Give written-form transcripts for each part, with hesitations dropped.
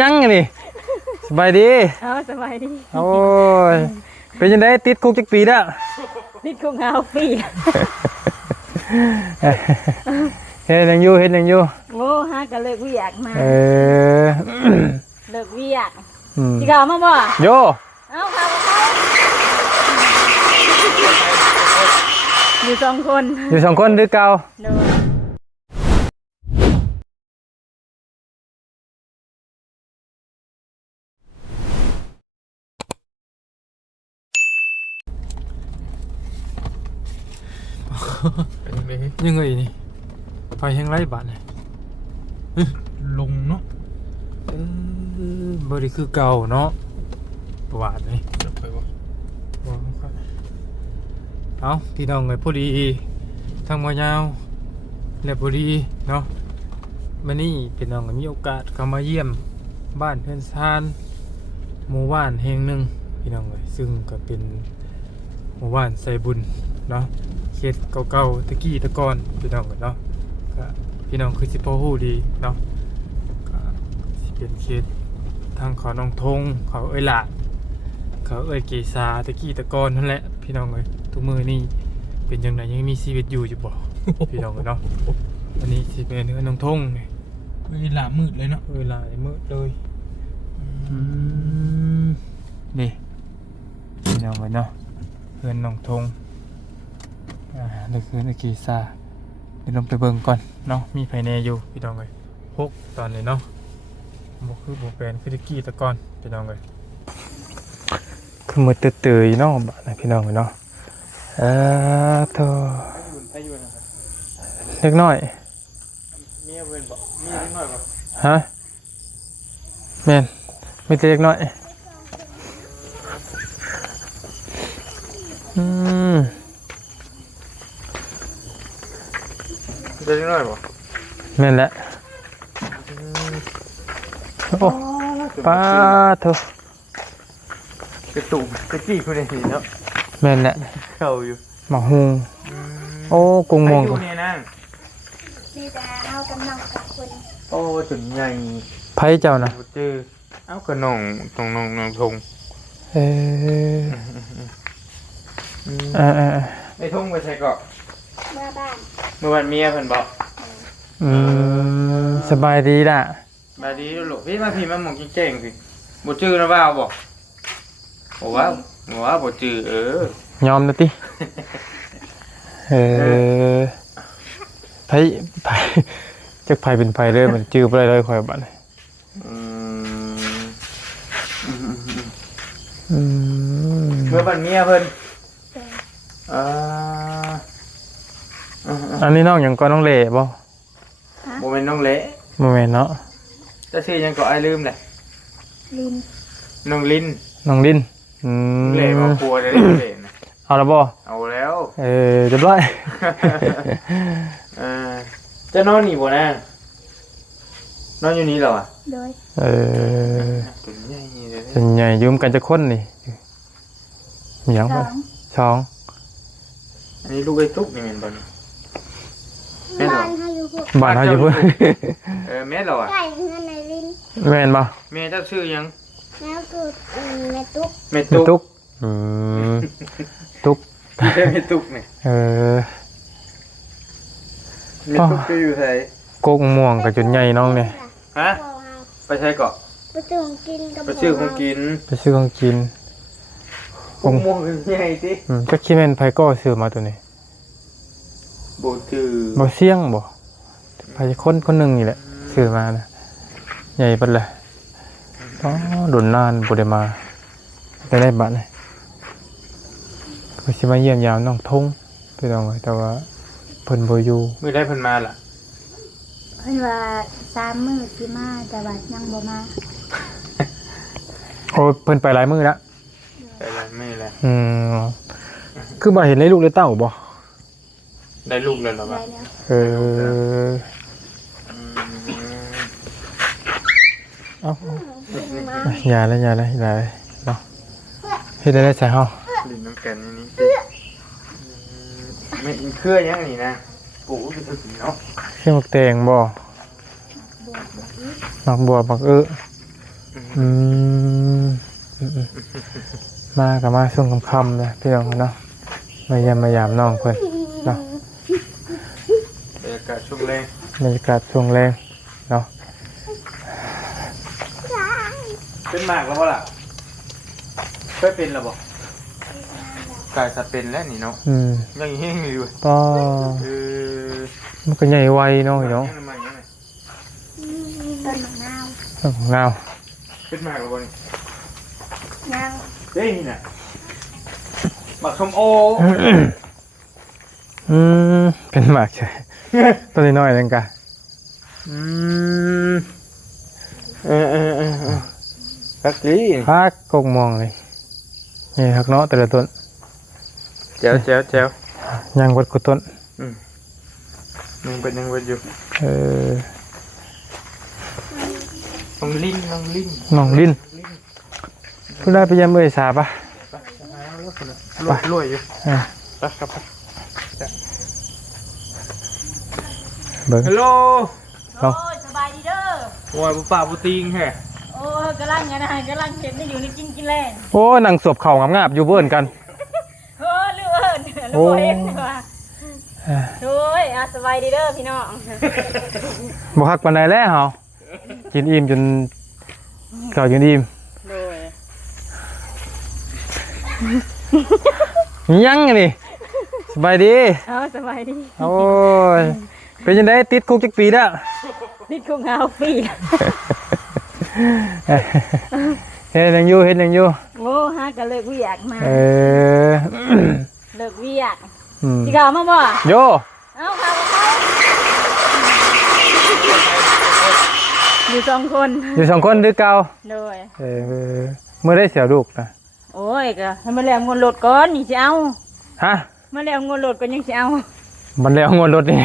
ยังนี่สบายดีสบายดีโอ้ยเป็นยังไงติดคุกจักปีแล้วติดคุก5 ปีเฮ็ดยังอยู่โอ้ฮะก็เลิกเวียกมาเลิกเวียกสิเข้ามาบ่โยเอาเข้าอยู่2 คนหรือเก่าโดยยังไงนี่ไฟแห้งไรบาทเนี่ยลงเนาะบริคือเก่าเนาะประวัตินี่เอาพี่น้องเลยพอดีทางมายาวและพอดีเนาะวันนี้พี่น้องมีโอกาสเข้ามาเยี่ยมบ้านเพื่อนซานหมู่บ้านแห่งหนึ่งพี่น้องเลยซึ่งก็เป็นหมู่บ้านใส่บุญเนาะเขตเก่าๆตะกี้ตะกอนพี่น้องเนาะก็พี่น้องคือสิพอฮู้ดีเนาะก็สิเป็นเขตทางเขาหนองทงเขาเอ้ยหลาเขาเอ้ยเกษาตะกี้ตะกอนนั่นแหละพี่น้องเลยทุกมือนี่เป็นยังไงยังมีชีวิตอยู่บ่ พี่น้องเนาะอันนี้สิเป็นเนื้อหนองทงนี่เอ้ยหลามืดเลยเนาะเอ้ยหลามืดเลยนี่พี่น้องเลยเนาะเพื่อนหนองทงเด็กคือเด็กกีซาเดี๋ยวลงไปเบิ่งก่อนเนาะมีภายในอยู่พี่น้องเลย6ตอนนี้เนาะบอกคือโบแปนคือตะกี้ตะกอนพี่น้องเลยคือมือตื่นๆเนาะบ้านพี่น้องเลยเนาะโธ่เล็กน้อยมีเล็กน้อยป่ะฮะแม่นมีเล็กน้อยเล็กน้อยป่ะแม่นแหละโอ้ป้าเถอะกระตุกกระจี้คุณได้เห็นแล้วแม่นแหละเข้าอยู่หมอกฮุงโอ้กุ้งมองกันนี่จะเอากำลังกับคนโอ้จุดใหญ่ไผ่เจ้านะจื้อเอากระนองตรงนองทงไอ้ทงไปใส่เกาะเมื่อวันเมียเพิ่นบอกสบายดีล่ะสบายดีลูกพี่มาพี่มาหมองเก่งๆสิบ่จื้อนะบ่าวบ่โอ้ว้าวบ่จื้อยอมนะติไผจักไผเป็นไผเลยมันจื้อบ่ได้เลยข่อยบัดนี้เมื่อวันเมียเพิ่นอันนี้น้องหยังก็น้องเล่บ่บ่แม่นน้องเล่บ่แม่นเนาะจะชื่อหยังก็อ้ายลืมแหละลินน้องลินเล่บ่ครัวได้เล่นะเอาแล้วบ่เอาแล้วเรียบร้อยจะนอนนี่บ่นะนอนอยู่นี่เหรอโดยเป็นใหญ่ยืมกันจะคนนี่หยังบ่2อันนี้ลูกไอ้ตุ๊กนี่แม่นบ่นี่บ้านเฮาอยู่พุ่นแม่นเหรอใช่เฮือนในลินแม่นบ่แม่เจ้าชื่อหยังแม่คือแม่ตุ๊กตุ๊กแม่ตุ๊กนี่แม่ตุ๊กอยู่ไสโกกม่วงกับจุดใหญ่น้องนี่ฮะไปใช้เกาะไปซื้อของกินโกกม่วงคือใหญ่สิก็คิดแม่นไผก็ซื้อมาตัวนี้บ่จื้อบ่เสี่ยงบ่ไผคนหนึงนี่แหละซื้อมานะใหญ่เบิดเลยโดนนานบ่ได้มาได้บัดนี่ก็สิมาเยี่ยมยามน้องทงพี่น้องแต่ว่าเพิ่นบ่อยู่มื้อใดเพิ่นมาล่ะเพิ่นว่า3 มื้อสิมาแต่ว่ายังบ่มาโอ้เพิ่นไปหลายมื้อแล้วไปหลายมื้อแล้วคือบ่เห็นได้ลูกได้เต้าบ่ได้ลูกแล้วเหรอวะเอาอย่าเลยเนาะเฮ็ดได้ใส่เฮาลิ้นน้ำแกนนี่ไม่เครือยังนี่นะปูคือสีเนาะเครื่องแตงบ่ มักบัวมักอืมมากับมาช่วงค่ำๆเลยพี่น้องเนาะมายามน้องเพิ่นเนาะบรรยากาศช่วงแรงเนาะเป็นมากแล้วบ่ล่ะเคยเป็นแล้วบ่กายสัตว์เป็นแล้วนี่เนาะยังเฮงอยู่ก็มันก็ใหญ่ไวเนาะเนาะต้นมะนาว งาว เป็นมากแล้วบ่นี่ ยัง เฮ้ยนี่น่ะหมักส้มโอ เป็นหมากใช่ตัวน้อยๆนึงกะพักดี พักกงมองเลยนี่ฮักเนาะแต่ละต้นแจ๋วยังวัดกุต้นยังเป็นอยู่น้องลิ้นพูดได้ไปยังเมื่อยสาปะรวยอยู่ไปครับเบิ้ง ฮัลโหล โอ้ยสบายดีเด้อ โอ้ยปุป่าปุติงแฮะ โอ้ยกำลังไงกำลังเห็นได้อยู่ในกินแรง โอ้นั่งสวบเข่างามๆอยู่เบิ้นกัน เฮ้ยรู้เห็นว่ะโอ้ยสบายดีเด้อพี่น้อง บ่ฮักปานใดแล้วเฮากินอิ่มจนเก่าจนอิ่ม โดย ยังไงนี่สบายดี สบายดี โอ้ยเป็นยังไงติดคุกจักปีแล้ว นี่คุกเอาปี เฮ็ดหยังอยู่ โอ้ฮะก็เลิกวิอยากมาเลิกวิอยากที่เขามาบ่ โย เอาเขาอยู่2 คนอยู่2คนหรือเก่า โดยเมื่อได้เสียลูกนะ โอ้ยก็ให้มาแล้วงวนรถก่อนนี่สิเอา ฮะ มาแล้วงวนรถก่อนยังสิเอา มันแล้วงวดรถนี่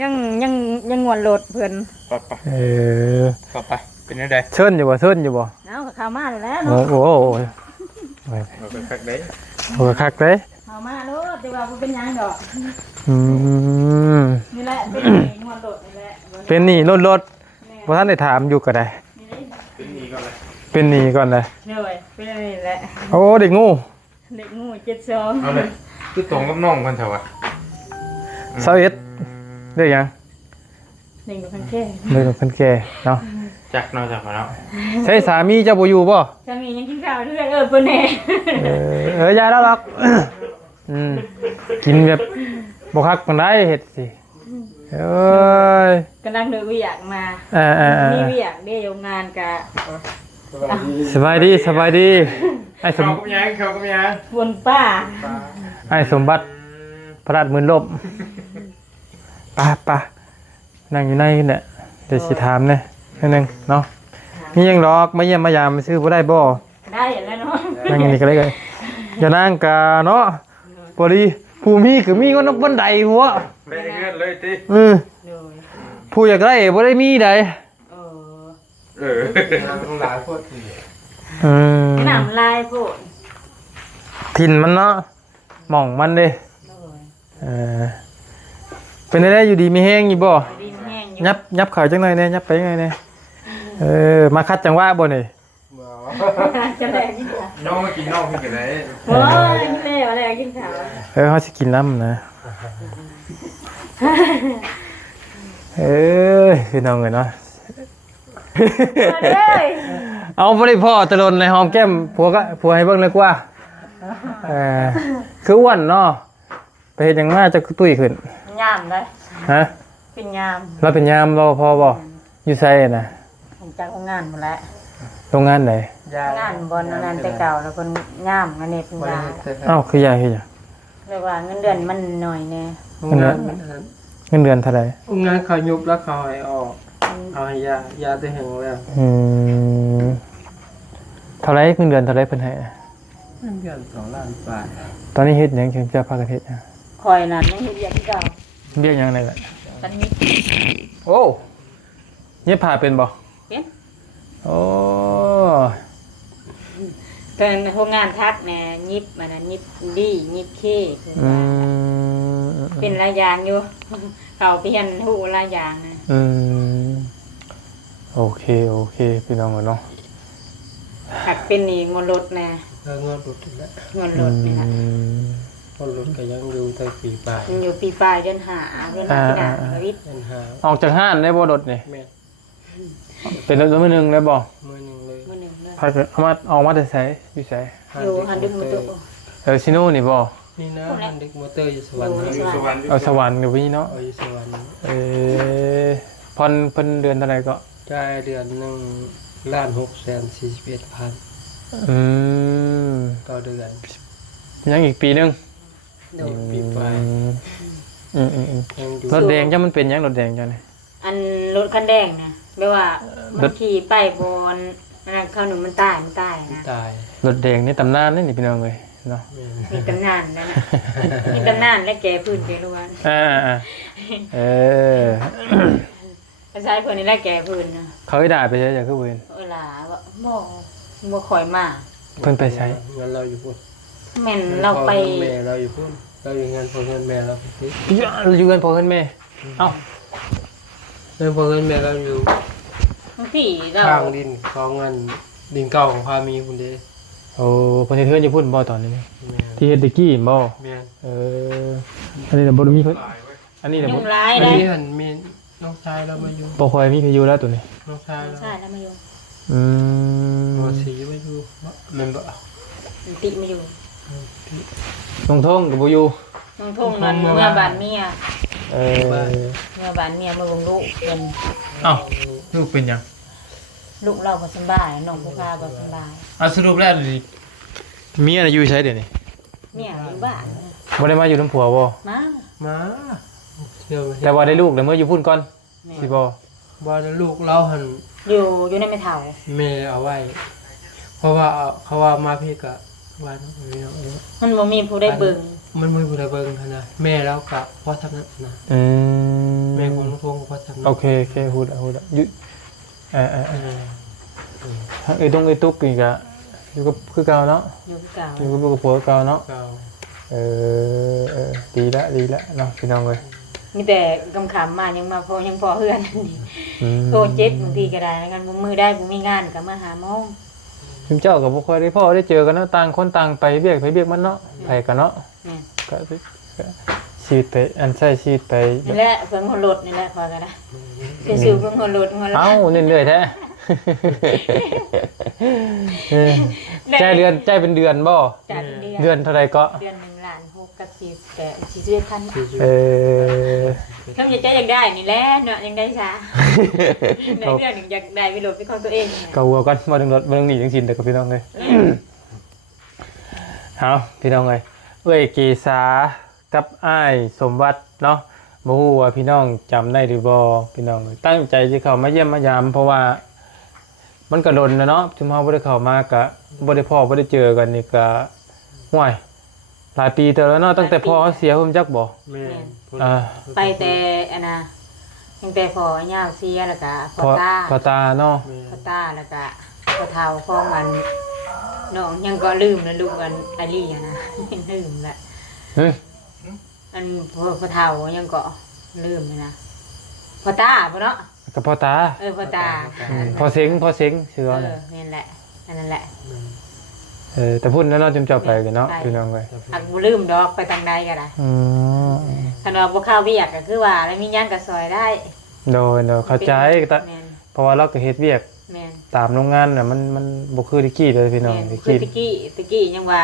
ยังงวนรถเพิ่น ไปเป็นยังไง เชิญอยู่บ่ เอาก็เข้ามาแล้ว โอ้ เนาะ โห ไปคักเด้ โอ้คักเลย เข้ามาโลดแต่ว่าบ่เป็นหยังดอก นี่แหละเป็นงวนรถนี่แหละ เป็นหนี้รถบ่ทันได้ถามอยู่ก็ได้ เป็นหนี้ก่อนเลย เป็นหนี้ก่อนเลย เลยเป็นนี่แหละ โอ้เด็กงู เด็กงู72เอาเลยคือตรงกับน้องกันเถอะวะ 21ได้ยัง เด็กคนแก่ ได้กับคนแก่เนาะ จักมาแล้ว ใช่สามีเจ้าบ่อยู่บ่ สามียังกินข้าวด้วยเพิ่นแน่ ยายแล้วหรอกกินแบบบ่คักปานใดเฮ็ดสิเอ้ย กำลังเดินวิอยากมามีวิอยากได้โรงงานกะ สบายดีไอ้สม เขาก็ยัง บนป้า ไอ้สมบัติพระราชหมื่นลบป่ะนั่งอยู่ในเนี่ยเดี๋ยวสิถามเนี่ยนิดนึงเนาะมียังดอกมาเยี่ยมมายามมาซื้อบ่ได้บ่ ได้แล้วเนาะ นั่งอย่างนี้ก็ได้เลยอย่านั่งกะเนาะพอดีผู้มีคือมีก็นับบันไดหัว ไม่ได้เงินเลยติ ผู้อยากได้บ่ได้มีใด ต้องหลายโคตร หนำลายโพด ถิ่นมันเนาะหม่องมันเด้เป็นได้อยู่ดีมีแห้งอยู่บ่ ดินแห้งอยู่ ยับเขาจังหน่อยเนี่ยยับไปจังหน่อยเนี่ยมาคัดจังหวะบ่นี่ จะแลกินข้าว น้องมากินน้องพี่กันไหน โอ้ยกินแล้วอะไรกินข้าว เขาสิกินน้ำนะพี่น้องเลยเนาะ เอาบ่ได้พ่อตะลนในหอมแก้มผัวให้เบิ่งเลยกว่าคืออ้วนเนาะไปเฮ็ดหยังมาจะตุ้ยขึ้น ยามได้ ฮะ เป็นยาม เราเป็นยามรอพอบ่อยู่ไสน่ะ ผมจากโรงงานหมดแล้ว โรงงานไหน งานบนงานแต่เก่าแล้วคนยามอันนี้เป็นยา อ้าวคือยายคือหยัง เรียกว่าเงินเดือนมันหน่อยแน่ เงินเดือนเท่าไหร่ งานเขายุบแล้วเขาให้ออกเอาให้ยาได้แห้งแล้ว เท่าไหร่เงินเดือนเท่าไหร่เพิ่นให้ เดือน2 ล้านบาท ตอนนี้เฮ็ดหยังเจ้าพากันเฮ็ดหยัง คอยนั่นยังเฮ็ดอย่างที่เก่า เรียกหยังไดล่ะ กันมิด โอ้เย็บผ้าเป็นบ่ เป็น โอ้ ตอนโรงงานทักแหน่ยิบมันน่ะยิบดียิบเคเป็นหลายอย่างอยู่ เขาเปลี่ยนหูหลายอย่างนะ โอเคพี่น้องเนาะ หักเป็นนี่งนรถนะ แล้วเงินหลุดแล้ว งนรถนี่นะ คนหลุดก็ยังอยู่ตั้งปีปลาย มันอยู่ปีปลายเดือนหาเดือนหาที่นาวิทย์ เงินหา ออกจากห้านได้บ่รถนี่ แม่ เป็นรถมือหนึงได้บ่ มือหนึ่งเลย มื้อหนึงเลย พาเอามาออกมาแต่ไสอยู่ไส อยู่หันดึงมือตัว ซิโน่นี่บ่ นี่นะฮันเด็กมอเตอร์อยู่สวรรค์ อยู่สวรรค์ เอาสวรรค์กับพี่เนาะ เอาอยู่สวรรค์ พอนเพิ่นเดือนเท่าไหร่ก็ จ่ายเดือนหนึ่ง1,641,000 อืม ต่อเดือน ยังอีกปีหนึง โดย ปีปลาย ยังอยู่รถแดงจ้ะมันเป็นหยังรถแดงจ้ะนี่ อันรถคันแดงนะแปลว่ามันขี่ไปบนนั่นเข้าหนุ่มมันตายนะ ตาย รถแดงนี่ตำนานนี่พี่น้องเอ้ยเนาะ แม่ มีตำนานนั่นน่ะมีตำนานและแก่พื้นแก่ล้วน เออ ภาษาเพิ่นนี่และแก่พื้นนะ เขาให้ด่าไปใช่จ้ะคือเวน เวลาว่าบ่ค่อยมา เพิ่นไปใช้ เงินเราอยู่พุ่น แม่นเราไป แม่เราอยู่พุ่นเราอยู่งานพอเงินแม่เราพุ่น อยู่กันพอกันแม่เอ้า เงินพอเงินแม่เราอยู่ บางทีเรา ข้างดินของเงินดินเก่าของพามีพุ่นเด้ โอ้เพิ่นเฮ็ดเฮือนอยู่พุ่นบ่ตอนนี้ แม่ ที่เฮ็ดตะกี้บ่ แม่ อันนี้น่ะบ่ได้มีเพิ่นอันนี้น่ะ ยุ่ บ่ งร้าย อัน ได้ นี้หันมีน้องชายเรามาอยู่ บ่ค่อยมีพายุแล้วตัวนี้ น้องชายเรา ใช่แล้วมาอยู่ อืม บ่สีมาอยู่แม่นบ่ ติมาอยู่ น้องทงก็บ่อยู่ น้องทุ่งนั่นเมื่อบ้านเมีย เออ เมื่อบ้านเมียมาบ่งลูกเป็น เอ้าลูกเป็นหยัง ลูกเราบ่สบายน้องผู้พาบ่สบาย สรุปแล้วนี่เมียน่ะอยู่ไสเดี๋ยวนี้ เมียอยู่บ้าน บ่ได้มาอยู่นำผัวบ่ มา มาเที่ยว แต่ว่าได้ลูกแล้วเมื่ออยู่พุ่นก่อน แม่ สิบ่ บ่ได้ลูกเราหัน อยู่ในแม่เฒ่า แม่เอาไว้ เพราะว่าเขาว่ามาพี่ก็ว่าน้องเอาไว้ มันบ่มีผู้ได้เบิ่ง มันมือผู้ใดเบิ่งหั่นนะแม่แล้วก็พ่อทำนั้นนะ อืม แม่ของน้องทงก็พ่อทำนั้น โอเคพูดอยู่เอ้ยตุ๊กอีกอะอยู่กับคือเก่าเนาะ อยู่เก่า อยู่กับลูกกับผัวเก่าเนาะ เก่า ดีละเนาะพี่น้องเลย มีแต่กำขำมายังพอเฮือนนี่โตเจ็บบางทีก็ได้งั้นบ่มือได้บ่มีงานก็มาหาหมอ พิมเจ้ากับบ่ค่อยได้พ่อได้เจอกันเนาะต่างคนต่างไปเบียกมันเนาะไปกันเนาะ แม่น ก็ชีวิตไปอันใช้ชีวิตไป นี่แหละเพิ่นหัวรถนี่แหละพอกันนะซื่อๆเพิ่นหัวรถ เอ้าเรื่อยๆแท้ใจเดือนใจเป็นเดือนบ่ จัด เดือนเท่าไหร่ก็ เดือน1ล้าน6กับ41,000 ถ้าอยากได้นี่แหละเนาะยังได้ซะในเรื่องหนึงอยากได้ไปโหลดเป็นของตัวเอง ก็หัวก่อนบ่ถึงรถบ่ถึงหนีจังซี่เด้อกับพี่น้องเลยเอาพี่น้องเลยเอ้ยเกษากับอ้ายสมบัติเนาะบ่ฮู้ว่าพี่น้องจำได้หรือบ่พี่น้องตั้งใจสิเข้ามาเยี่ยมมายามเพราะว่ามันก็ดนนะเนาะถึงเฮาบ่ได้เข้ามาก็บ่ได้พ้อบ่ได้เจอกันนี่ก็ห่วยหลายปีเต่แล้วเนาะตั้งแต่พ่อเสียผมจักบ่ แม่ ไปแต่อันน่ะตั้งแต่พอย่าเสียแล้วก็พอ พ่อตาเนาะ พอตาแล้วก็พอเฒ่าพ่อมันน้องยังก็ลืมแล้วลูกกันไอลี่อะนะลืมละ เฮ้ย อันพอเฒ่ายังก็ลืมเลยนะพอตาบ่เนาะ กับพ่อตา พอตา พ่อเซ็งชื่อว่าน่ะ นั่นแหละอันนั้นแหละ แต่พูดแล้วเนาะจำเจ้าไปกันเนาะพี่น้องเอ้ย หักบ่ลืมดอกไปทางใดก็ได้ อืม คันว่าบ่เข้าเวียกก็คือว่าแล้วมีหยังก็ซอยได้ โดยเข้าใจแต่ แม่น เพราะว่าเราก็เฮ็ดเวียก แม่น ตามโรงงานน่ะมันบ่คือตะกี้เลยพี่น้อง แม่น ตะ คือ กี้ ตะกี้ยังว่า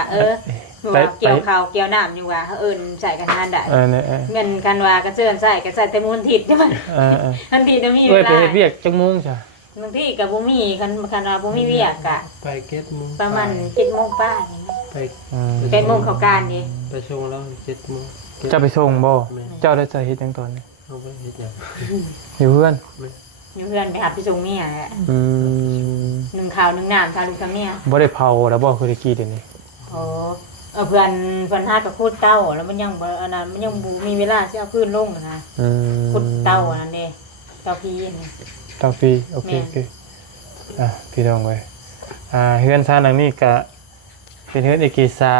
ว่าเกี่ยวข้าวเกี่ยวน้ำยังว่าเอิ้นใส่กันทานได้ เนี่ย เงินกันว่ากันเชิญใส่กันใส่แต่มูลทิศใช่มั้ย ทันทีจะมีเว ไป ลา เฮ็ดเวียกจังมุงจ้ะ บางทีก็บ่มีคันว่าบ่มีเวียกก็ ไปเก็ตมึง ประมาณ7:00 นป้านี่นะ ไป 7:00 นเข้าการนี่ ไปชงแล้ว7 โมง เจ้าไปส่งบ่เจ้าได้จะเฮ็ดจังตอนนี้ เอาไปเฮ็ดหยัง อยู่เพื่อน อยู่เพื่อนไปหาพี่ส่งเมียแหละ นึ่งข้าวนึ่งน้ำทาลูกทาเมีย บ่ได้เผาแล้วบ่คือตะกี้เดี๋ยวนี้ โอ้เพื่อนหากับพูดเต้าแล้วมันยังบ่อันนั้นมันยังบ่มีเวลาสิเอาพื้นลงนะพูดเต้าอันนั้นเด้เต้าพี่นี่ เตาฟรีโอเคพี่น้องเว้ยเฮือนซ่านหลังนี้ก็เป็นเฮือนเอกษา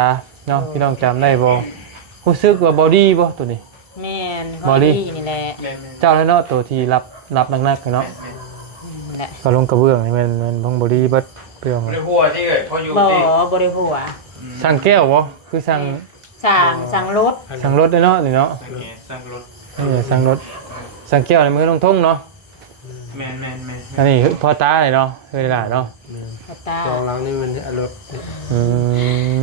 เนาะพี่น้องจำได้บ่รู้สึกว่าบอดี้บ่ตัวนี้ แม่น บอดี้ นี่แหละ เจ้าแล้วเนาะตัวที่รับหนักๆเนาะ แหละ ก็ลงกระเบื้องให้มันบ่บ่ดีเบิดเปลือง ไม่ได้หัวที่เลยพออยู่ บ่ ที่ บ่ได้หัว สั่งแก้วบ่คือสั่ง สั่งรถ สั่งรถได้เนาะนี่เนาะ สั่งรถ สั่งรถสั่งแก้วในมือลงทุ่งเนาะ แมน อันนี้พอตาเลยเนาะเวลาเนาะ ตา จองหลังนี่มันรถ อืม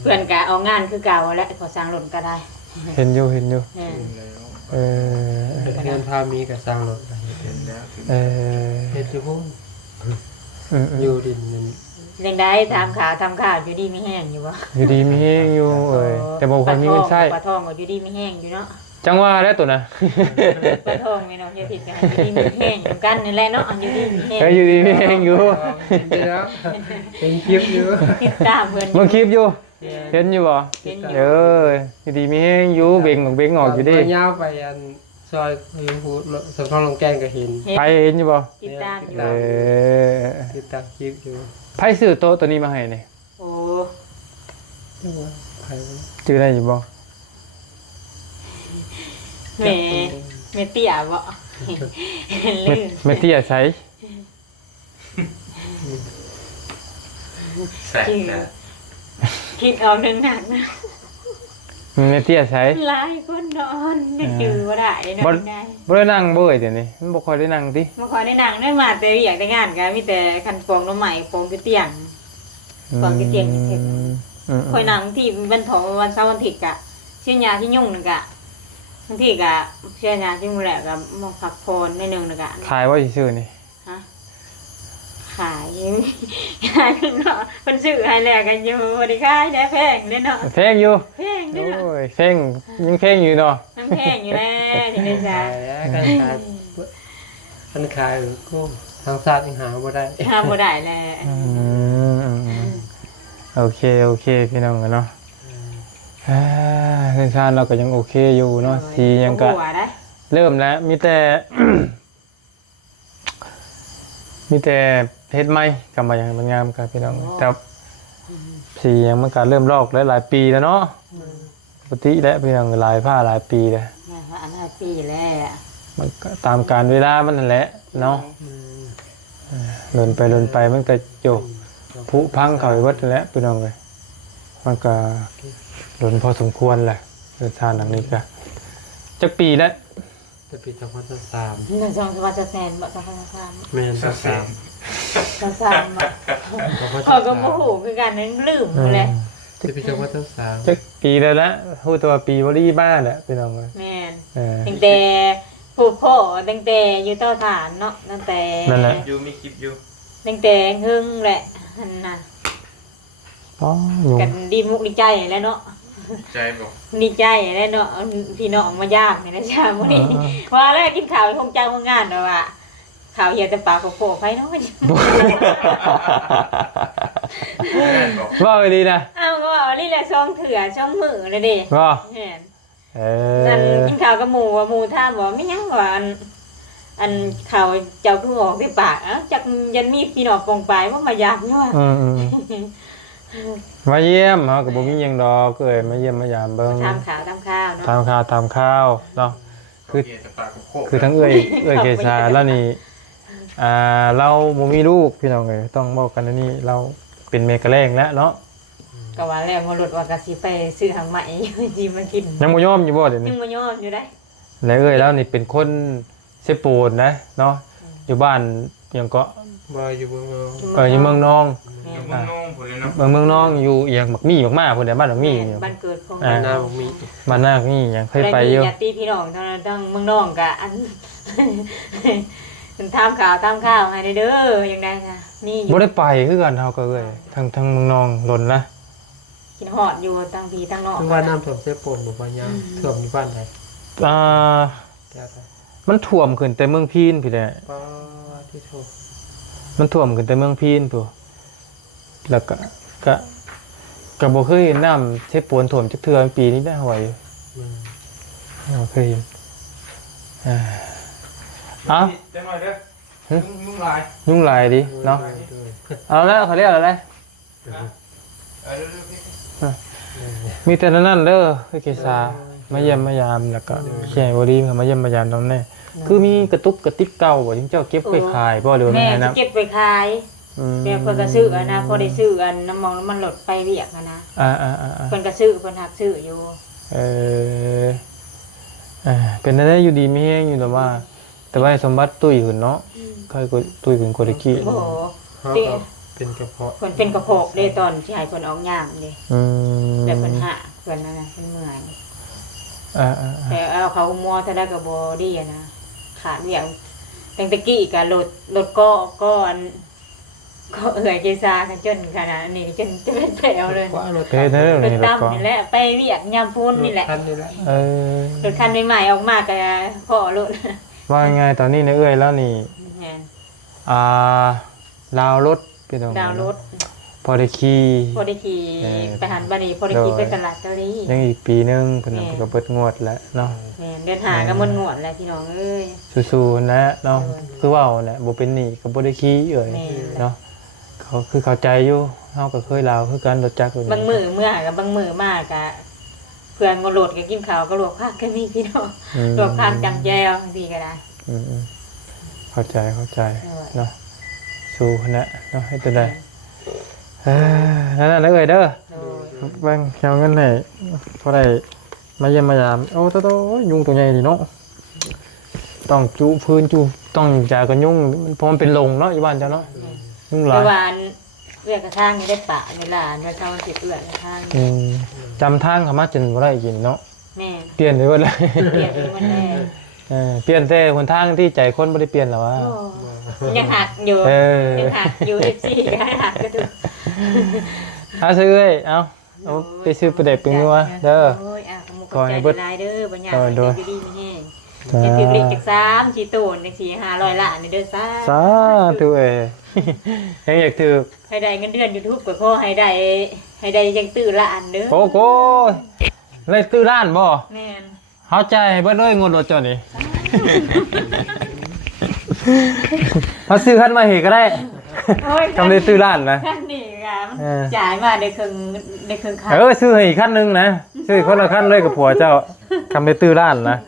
เพื่อนก็เอางานคือเก่าแล้วพอสั่งรถก็ได้ เห็นอยู่ เนี่ย เออ เงินพามีกับสร้างรถ เออ เฮ็ดอยู่พุ่น อ อยู่ดินนั่น ยังได้ทำข่าวอยู่ดีไม่แห้งอยู่บ่ อยู่ดีมีแฮงอยู่เอ้ยแต่บ่ค่อยมีเงินใช้ ปลาทองก็อยู่ดีไม่แห้งอยู่เนาะ จังว่าแล้วตัวน่ะ ปลาทองนี่เนาะอย่าผิดกันอยู่ดีไม่แห้งเหมือนกันนี่แหละเนาะอยู่ดีไม่แห้ง เอ้ยอยู่ดีมีแฮงอยู่ เดี๋ยวเป็นคลิปอยู่ ติดตามเพิ่น มึงคลิปอยู่เห็นอยู่บ่ เห็นอยู่ เอออยู่ดีมีแฮงอยู่เบ่งออกอยู่ดิ ยาวไปอันซอยยูฮูสำนักลงแกงก็เห็น เห็น ไปเห็นอยู่บ่ ติดตามอยู่ เออ ติดตามคลิปอยู่ ไผซื้อโต๊ะตัวนี้มาให้นี่ โอ้ จังว่าใครวะ ชื่อได้อยู่บ่ แหม่เตี้ยบ่ เม็ ลื ด ม เม็ดเตี้ยใส แสงนะ คิดเอาหนึ่งหนักนะ เม็ดเตี้ยใส หลายคนนอนไม่จือบ่ได้เนาะ บ่ ได้ บ่ได้นั่งเบ่เดี๋ยวนี้มันบ่ค่อยได้นั่งติ มาขอในหนังได้มาแต่อยากได้งานกันมีแต่คันฟองน้ำใหม่ฟองคือเตียง ก่อนไปเตียงนี่เฮ็ด คอยหนังที่วันถอวันเสาร์วันอาทิตย์กะเชี่ยยาที่ยุ่งนึงกะบางทีกะเชี่ยยาที่มุ่งแหลกกะมองผักโพนในหนึ่งนึงกะ ขายว่าซื่อๆนี่ ฮะขายขายเนาะเป็นซื้อให้แหลกกันอยู่บริขายได้แพงได้เนาะ แพงอยู่ แพงได้ โอ้ เนาะ ยแพงยังแพงอยู่เนาะ น้ำแพงอยู่แล้วที่ได้จ้า ขายแล้วกันขายก็ทางศาสตร์ยังหาบ่ได้ ทำบ่ได้แล้ โอเคพี่น้องกันเนาะเรื่องชาติเราก็ยังโอเคอยู่เนาะสียังก็ หัวได้ เริ่มแล้วมีแต่ มีแต่เฮ็ดไหมกำมาอย่างมันงามกันพี่น้องแต่สียังมันก็เริ่มลอกหลายปีแล้วเนาะปกติแล้วพี่น้องหลายผ้าหลายปีแล้ว เนี่ยอันนั้นปีแล้ว มันก็ตามการเวลามันนั่นแหละเนาะเดินไปมันก็โยผุพังเขาไปวัดนั่นแหละพี่น้องเลยมันก็หล่นพอสมควรแหละเดินทางหลังนี้ก็จักปีแล้ว จะปี2003 หนึ่งสองสามจะแซนบ่สองสาม แม่น23 สองสามบ่เขาก็โมโหคือกันนั้นลืมเลย จะปี2003 จักปีแล้วละพูดตัวปีบริบ้านแหละพี่น้องเลย แม่น เออ ตั้งแต่ผูกพ่อตั้งแต่อยู่เต้าฐานเนาะตั้งแต่ นั่นแหละ อยู่มีคลิปอยู่ ตั้งแต่หึงแหละนั่นน่ะ อ๋ออยู่ กันดีมุกดีใจแล้วเนาะ ใจบอก ดีใจแล้วเนาะพี่น้องมายากนี่นะจ้ามื้อนี้ว่าแล้วกินข้าวคงเจ้าคงงานเนาะว่าข้าวเหี่ยวแต่ปากโผล่ไปเนาะ แม่นบอก ว่าไปดีนะ อ้าวก็ว่านี่แหละช่องเถื่อช่องมือเลยเด้ ว่า แม่น เอ นั่น อ กินข้าวกับหมูว่าหมูท่ามบอกไม่ยังว่าอันข้าวเจ้าคือออกที่ปากเอ้าจักยันมีพี่น้องปองปลายว่ามายามเนาะ มาเยี่ยมเฮาก็บ่มีหยังดอกเอ้ยมาเยี่ยมมายามเบิ่ง ทำข้าวเนาะ ตามข่าวเนาะ คือ เกียรติปากโคก คือทั้งเอ้ยเกษาแล้วนี่เราบ่มีลูกพี่น้องเอ้ยต้องบอกกันอันนี้เราเป็นเมกะแรงแล้วเนาะ ก็ว่าแล้วมาลดว่ากะสิไปซื้อหางใหม่ จีมากิน ยังบ่ยอมอยู่บ่เดี๋ยว ยั นี้ งบ่ยอมอยู่ได้ แล้วเอ้ยแล้วนี่เป็นคนเซโปนนะเนาะอยู่บ้านหยังก็ บ่อยู่เมือง อยู่เมืองนอง แม่ อยู่ น เมืองน้องผมเลยเนาะ เมืองนองอยู่อีหยังบักมี่บักมาพุ่นน่ะบ้านบักมี่อยู่ บ้านเกิดของ หน้าบ่มี บ้านนาคนี่หยังเคยไปอยู่ ญาติพี่น้องทั้งเมืองน้องกะอัน เป็นทำข่าวให้เด้อยังไงค่ะนี่อยู่ บ่ได้ไปคือกันเฮาก็เอ้ยทั้งเมืองนองหล่นนะ กินฮอดอยู่ทั้งพี่ทั้งน้อง คือว่าน้ำท่วมเสปนบ่ว่ายังท่วมอยู่บ้านใด อ่า แก้วใด มันท่วมขึ้นแต่เมืองพีนพี่แหละ ป้าที่โทร มันท่วมขึ้นแต่เมืองพีนพู่แล้วก็บ่เคยเห็นน้ำเทปวนท่วมจักเทื่อปีนี้ได้หวยบ่เคยเห็นเอ้า เต็มหน่อยเด้อนุ่งลาย ยุ่งหลายดิเนาะเอาแล้วเขาเรียกอะไร เร็วๆพี่ มีแต่นั้นเด้อคือเกษามาเยี่ยมมายามแล้วก็แข่บ่ดีมาเยี่ยมมายามตรงนี้ คือมีกระตุกกระติกเก่าบ่ที่เจ้าเก็บไปขายบ่หรือว่า แม่ ไง จะ นะ เก็บไปขายแม่เพิ่นก็ซื้อนะพอได้ซื้อน้ำมันหลดไปเวียกนะอ่าเพิ่นก็ซื้อเพิ่นหักซื้ออยู่เออเป็นได้อยู่ดีมีแฮงอยู่แต่ว่าสมบัติตุ้ยขึ้นเนาะค่อยก็ตุ้ยขึ้นกว่าตะกี้ โอ้โห เป็นกระเพาะ เพิ่นเป็นกระโพกได้ตอนที่ให้เพิ่นออกยามเด้แต่เพิ่นหาเพิ่นนั่นน่ะเพิ่นเมื่อยแต่เอาเขามัวถ้าได้ก็บ่ดีนะขาดเวียกตั้งแต่กี้ก็รถก็เอื้อยเกษากันจนขนาดนี้จนจะเป็นแผลเลย ว่ารถ เป็นได้เรื่อง เป็น นี้ ตามนี่แหละไปเวียกยามพุ่นนี่แหละ คันนี่แหละ รถคันใหม่ๆออกมาก็พ่อรถ ว่าไงตอนนี้นะเอ้ยแล้วนี่ แม่น ลาวรถพี่น้อง ดาวรถ พอได้ขี่ พอได้ขี่ไปหันบัดนี้พอได้ขี่ไปตลาดเกาหลี ยังอีกปีนึงเพิ่นก็เบิดงวดแล้วเนาะ แม่นเดินหาก็มันงวดแล้วพี่น้องเอ้ย สู้ๆนะเนาะคือว่าแหละบ่เป็นหนี้ก็บ่ได้ขี่เอ้ย แม่ เนาะเขาคือเข้าใจอยู่เฮาก็เคยลาวคือกันรถจักร บางมื้อเมื่อกับบางมื้อมากก็เพื่อนก็โหลดก็กินข้าวก็ลวกผักก็มีพี่น้องลวกผักจำแจวจังซี่ก็ได้ เข้าใจเนาะสู้นะเนาะให้ตัวใดนั่นน่ะเอ้ยเด้อ โดย แบ่งเอาเงินให้พอได้มาเยี่ยมมายามโอ้โตยุงตัวใหญ่ดิเนาะต้องจูพื้นจูต้องจ่ากันยุงเพราะมันเป็นลงเนาะอยู่บ้านเจ้าเนาะยุงหลา แต่ ย ว่าเรียกกระทั่งนี่ได้ปะเวลาเมื่อเช้ามันสิเอื้อกระทั่ง จำทางเขามาจนบ่ได้กินเนาะ แม่ เปลี่ยนเลยว่าเลย เปลี่ยนเองมันแน่ เปลี่ยนแต่หนทางที่ใจคนบ่ได้เปลี่ยนหรอวะ โอ้ยังหักอยู่ ยังหักอยู่ FC ก็ให้หักก็ถูก เอาซื้อเอ้ยเอาไปซื้อประเด็กเป็นนัวเด้อ โอ้ยขโมยกระจายหลายเด้อบ่ยาก โดย อยู่ดีมีแห้งจะถือเลขจาก3 4ตูนจังซี่500ล้านนี่เด้อซ่า สาธุเอ้ยยังอยากถือ ให้ได้เงินเดือน YouTube ก็ขอให้ได้จังตื้อล้านเด้อ โอ้โหเลยตื้อร้านบ่ แม่น เข้าใจเบิดเลยงดรถจอนี่ เขาซื้อคันมาเหก็ได้ โอ้ย ทำได้ซื้อร้านนะ คันนี้ก็จ่ายมาได้ครึ่งคัน ซื้อให้อีกคันนึงนะซื้อคนละคันเลยกับผัวเจ้าทำได้ตื้อร้านนะ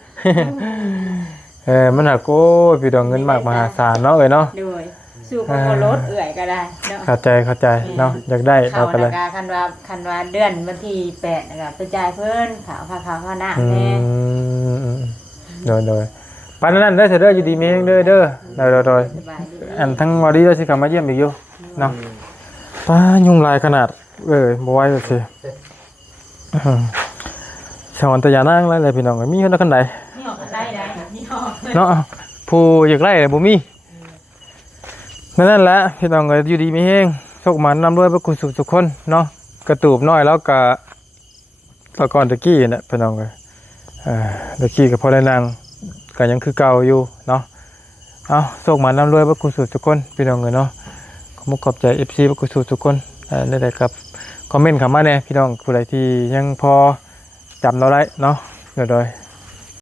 มันหักโอ้ยพี่ดองเงินมากมหาศาลเนาะเอ้ยเนาะ ด้วยสู้กับรถเอื่อยก็ได้เนาะ เข้าใจเนาะอยากได้ เขา เอาไปเลย คันว่าเดือนวันที่8นะครับไปจ่ายเพิ่นข่าวข้าวหน้าแม่ โดยปานนั้นได้เสร็จเด้ออยู่ดีมีเองเด้อโดย สบายดี อันทั้งวอดี้เราสิกลับมาเยี่ยมอีกอยู่เนาะป้ายุงลายขนาดบ่ไหวแบบสิชาวอันตยานั่งแล้วเลยพี่น้องมีคนละคนใด นี่ออกได้นี่ออก เนาะผู้อยากไล่เลยบ่มีนั่นแหละพี่น้องก็อยู่ดีมีแฮงโชคมันนำด้วยพระคุณสุขทุกคนเนาะกระตูบน้อยแล้วก็ตะกอนตะกี้น่ะพี่น้องก็ตะกี้ก็พอได้นั่งก็ยังคือเก่าอยู่เนาะเอาโชคมันนำด้วยพระคุณสุขทุกคนพี่น้องเนาะขอบใจ FC พระคุณสุขทุกคนได้ครับคอมเมนต์เข้ามาแน่พี่น้องผู้ใดที่ยังพอจำเราได้เนาะโดย